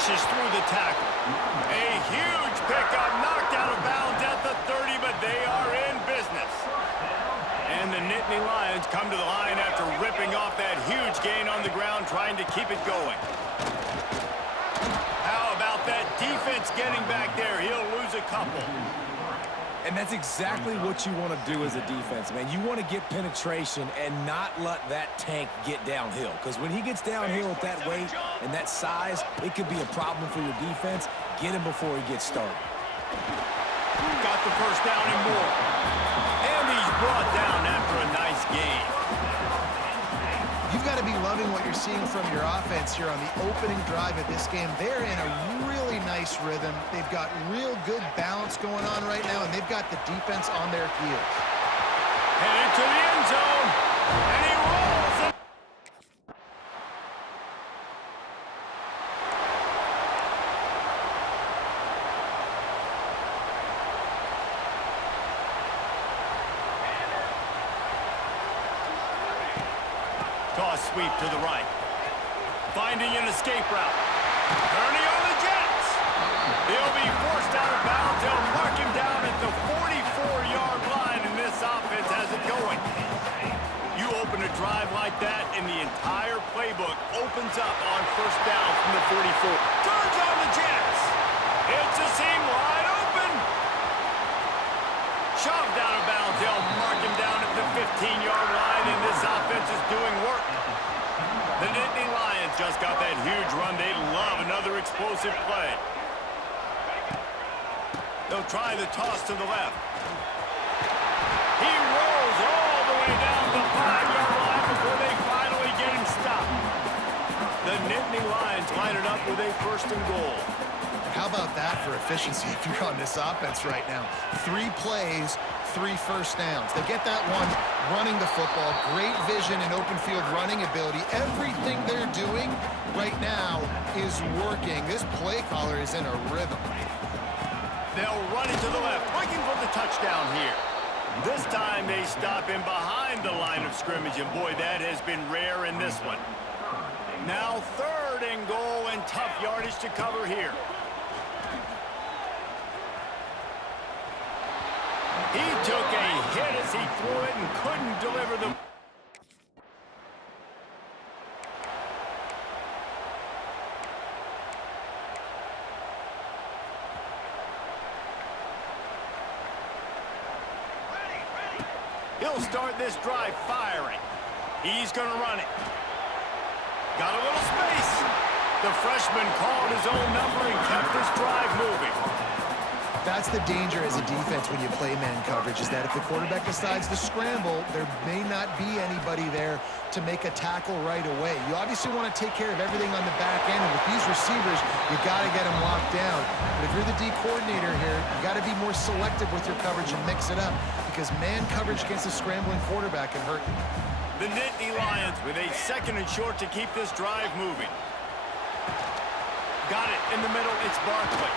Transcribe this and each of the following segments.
rushes through the tackle. A huge pickup, knocked out of bounds at the 30, but they are in business. And the Nittany Lions come to the line after ripping off that huge gain on the ground, trying to keep it going. How about that defense getting back there? He'll lose a couple. And that's exactly what you want to do as a defense, man. You want to get penetration and not let that tank get downhill. Because when he gets downhill with that weight and that size, it could be a problem for your defense. Get him before he gets started. Got the first down and more. And he's brought down after a nice gain. You've got to be loving what you're seeing from your offense here on the opening drive of this game. They're in a really nice rhythm. They've got real good balance going on right now, and they've got the defense on their heels. Headed to the end zone, and he rolls it. Toss sweep to the right. Finding an escape route. Turning on the Jets. He'll be forced out of bounds. They'll mark him down at the 44-yard line, and this offense has it going. You open a drive like that, and the entire playbook opens up on first down from the 44. Turns on the Jets. It's a seam wide open. Shoved out of bounds. They'll mark him down at the 15-yard line, and this offense is doing work. The Nittany Lions just got that huge run. They love another explosive play. They'll try the toss to the left. He rolls all the way down the 5-yard line before they finally get him stopped. The Nittany Lions line it up with a first and goal. How about that for efficiency if you're on this offense right now? 3 plays, 3 first downs. They get that one running the football, great vision and open field running ability. Everything they're doing right now is working. This play caller is in a rhythm. They'll run it to the left, looking for the touchdown here. This time they stop him behind the line of scrimmage, and boy, that has been rare in this one. Now 3rd and goal, and tough yardage to cover here. He took a hit as he threw it and couldn't deliver the... He'll start this drive firing. He's going to run it. Got a little space. The freshman called his own number and kept this drive moving. That's the danger as a defense when you play man coverage, is that if the quarterback decides to scramble, there may not be anybody there to make a tackle right away. You obviously want to take care of everything on the back end, and with these receivers, you got to get them locked down. But if you're the D coordinator here, you got to be more selective with your coverage and mix it up, because man coverage against a scrambling quarterback can hurt you. The Nittany Lions with a 2nd and short to keep this drive moving. Got it in the middle. It's Barkley.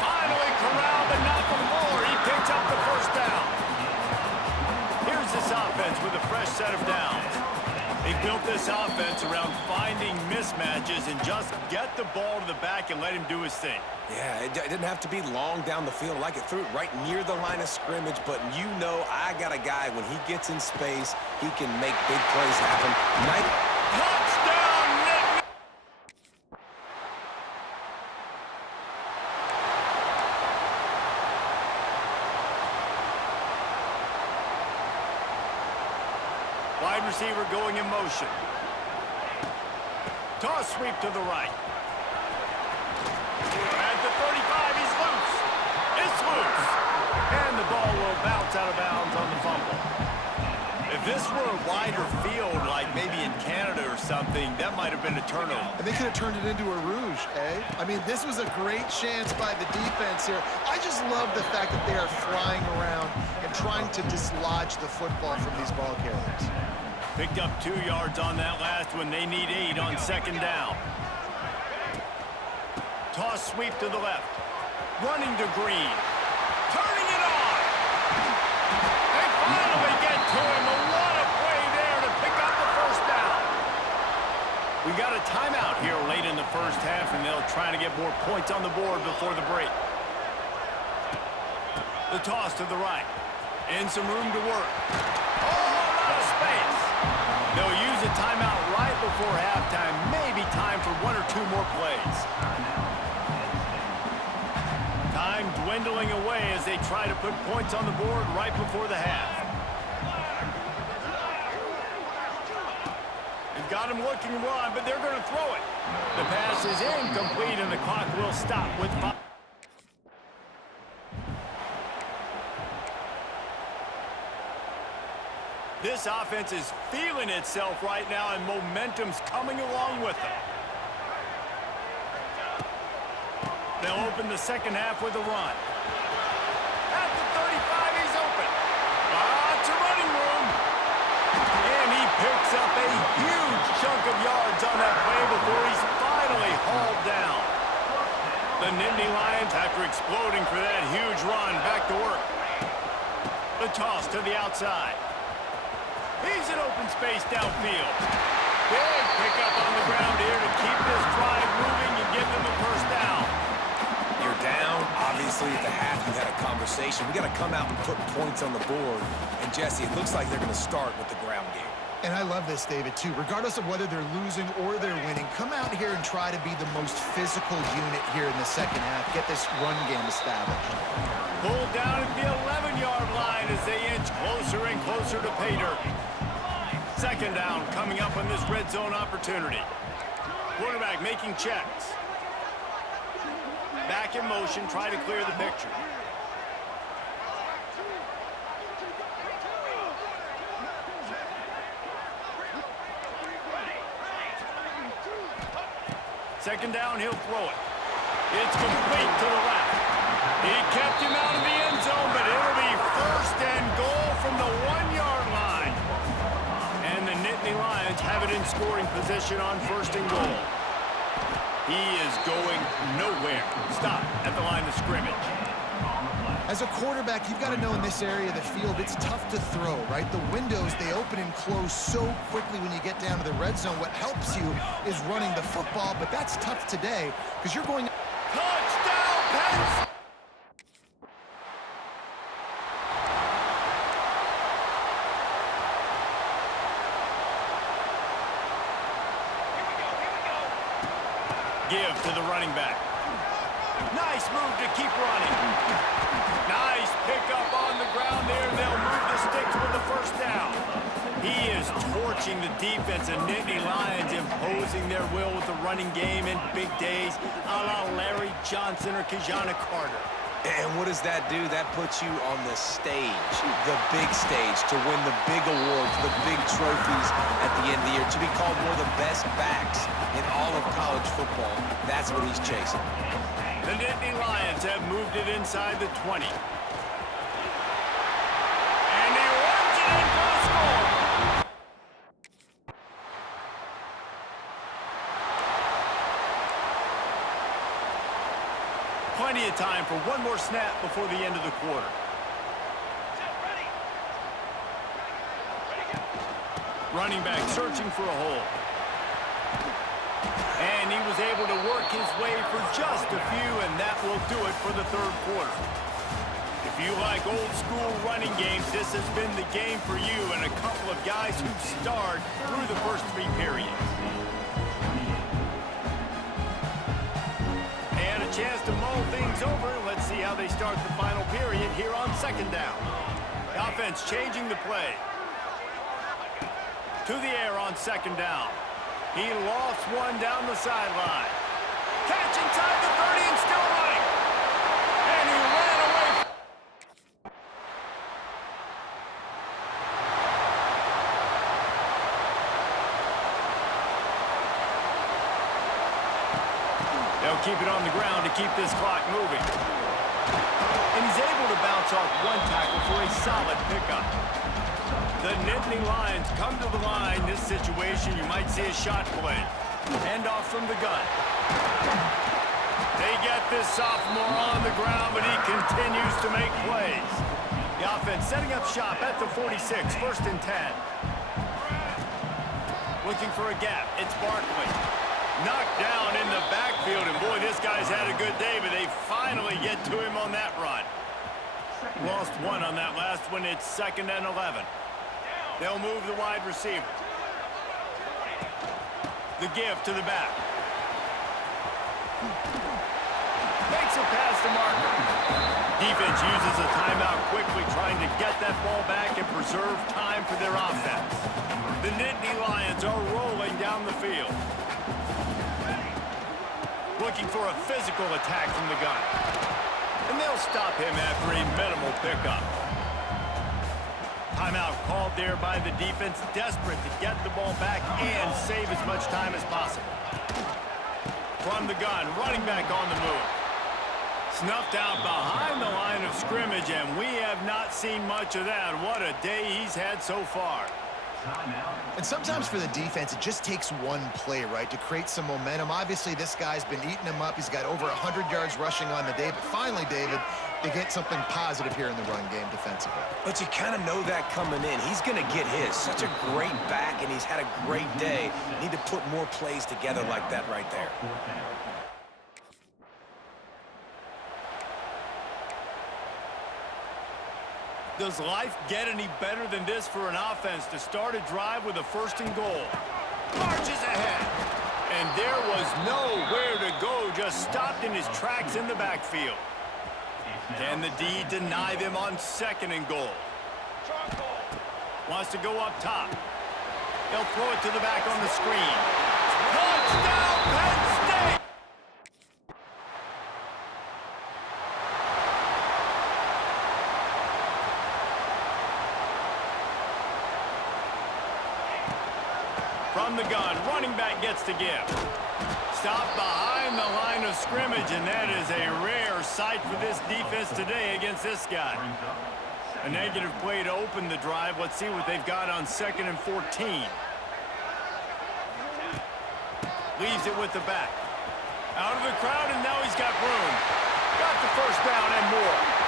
Finally corralled, but not before. He picks up the first down. Here's this offense with a fresh set of downs. They built this offense around finding mismatches and just get the ball to the back and let him do his thing. Yeah, it didn't have to be long down the field. Like it threw it right near the line of scrimmage, but you know I got a guy, when he gets in space, he can make big plays happen. Touchdown, Nittany! Wide receiver going in motion. Toss sweep to the right. At the 35, he's loose. It's loose. And the ball will bounce out of bounds on the fumble. If this were a wider field, like maybe in Canada or something, that might have been a turnover. And they could have turned it into a rouge, eh? I mean, this was a great chance by the defense here. I just love the fact that they are flying around and trying to dislodge the football from these ball carriers. Picked up 2 yards on that last one. They need 8 on 2nd down. Toss sweep to the left. Running to Green. Turning it on. They finally get to him. What a play there to pick up the first down. We got a timeout here late in the first half, and they'll try to get more points on the board before the break. The toss to the right. And some room to work. Oh, a lot of space. They'll use a timeout right before halftime. Maybe time for one or two more plays. Time dwindling away as they try to put points on the board right before the half. They've got him looking to run, but they're going to throw it. The pass is incomplete, and the clock will stop with 5. This offense is feeling itself right now, and momentum's coming along with them. They'll open the second half with a run. At the 35, he's open. Lots of running room. And he picks up a huge chunk of yards on that play before he's finally hauled down. The Nittany Lions, after exploding for that huge run, back to work. The toss to the outside. He's in open space downfield. Big pickup on the ground here to keep this drive moving and give them the first down. You're down. Obviously, at the half, you had a conversation. We got to come out and put points on the board. And, Jesse, it looks like they're going to start with the ground game. And I love this, David, too. Regardless of whether they're losing or they're winning, come out here and try to be the most physical unit here in the second half. Get this run game established. Pulled down at the 11-yard line as they inch closer and closer to pay dirt. Second down coming up on this red zone opportunity. Quarterback making checks. Back in motion, try to clear the picture. Second down, he'll throw it. It's complete to the left. He kept him out of the end zone, but it'll be first and goal from the 1-yard line. And the Nittany Lions have it in scoring position on first and goal. He is going nowhere. Stop at the line of scrimmage. As a quarterback, you've got to know in this area of the field, it's tough to throw, right? The windows, they open and close so quickly when you get down to the red zone. What helps you is running the football, but that's tough today because you're going... Touchdown, Pats! Give to the running back. Nice move to keep running. Nice pickup on the ground there. They'll move the sticks with the first down. He is torching the defense of Nittany Lions, imposing their will with the running game in big days, a la Larry Johnson or Kijana Carter. And what does that do? That puts you on the stage, the big stage, to win the big awards, the big trophies at the end of the year, to be called one of the best backs in all of college football. That's what he's chasing. The Nittany Lions have moved it inside the 20. And he runs it in for the score. Plenty of time for one more snap before the end of the quarter. Running back searching for a hole. And he was able to work his way for just a few, and that will do it for the third quarter. If you like old school running games, this has been the game for you and a couple of guys who've starred through the first 3 periods. And a chance to mull things over. Let's see how they start the final period here on second down. The offense changing the play. To the air on second down. He lost one down the sideline. Catch inside the 30 and still running. And he ran away. They'll keep it on the ground to keep this clock moving. And he's able to bounce off one tackle for a solid pickup. The Nittany Lions come to the line. This situation, you might see a shot play. Hand off from the gun. They get this sophomore on the ground, but he continues to make plays. The offense setting up shop at the 46, first and 10. Looking for a gap. It's Barkley. Knocked down in the backfield, and boy, this guy's had a good day, but they finally get to him on that run. Lost one on that last one. It's 2nd and 11. They'll move the wide receiver. The give to the back. Makes a pass to Marker. Defense uses a timeout quickly, trying to get that ball back and preserve time for their offense. The Nittany Lions are rolling down the field. Looking for a physical attack from the gun. And they'll stop him after a minimal pickup. Timeout called there by the defense, desperate to get the ball back and save as much time as possible. From the gun, running back on the move. Snuffed out behind the line of scrimmage, and we have not seen much of that. What a day he's had so far. And sometimes for the defense, it just takes one play, right, to create some momentum. Obviously, this guy's been eating him up. He's got over 100 yards rushing on the day. But finally, David, they get something positive here in the run game defensively. But you kind of know that coming in. He's going to get his. Such a great back, and he's had a great day. Need to put more plays together like that right there. Does life get any better than this for an offense to start a drive with a 1st and goal? Marches ahead. And there was nowhere to go, just stopped in his tracks in the backfield. Can the D deny them on 2nd and goal? Wants to go up top. They'll throw it to the back on the screen. Touchdown, Penn State! From the gun, running back gets to give. Stopped behind the line of scrimmage, and that is a rare sight for this defense today against this guy. A negative play to open the drive. Let's see what they've got on 2nd and 14. Leaves it with the back. Out of the crowd, and now he's got room. Got the 1st down and more.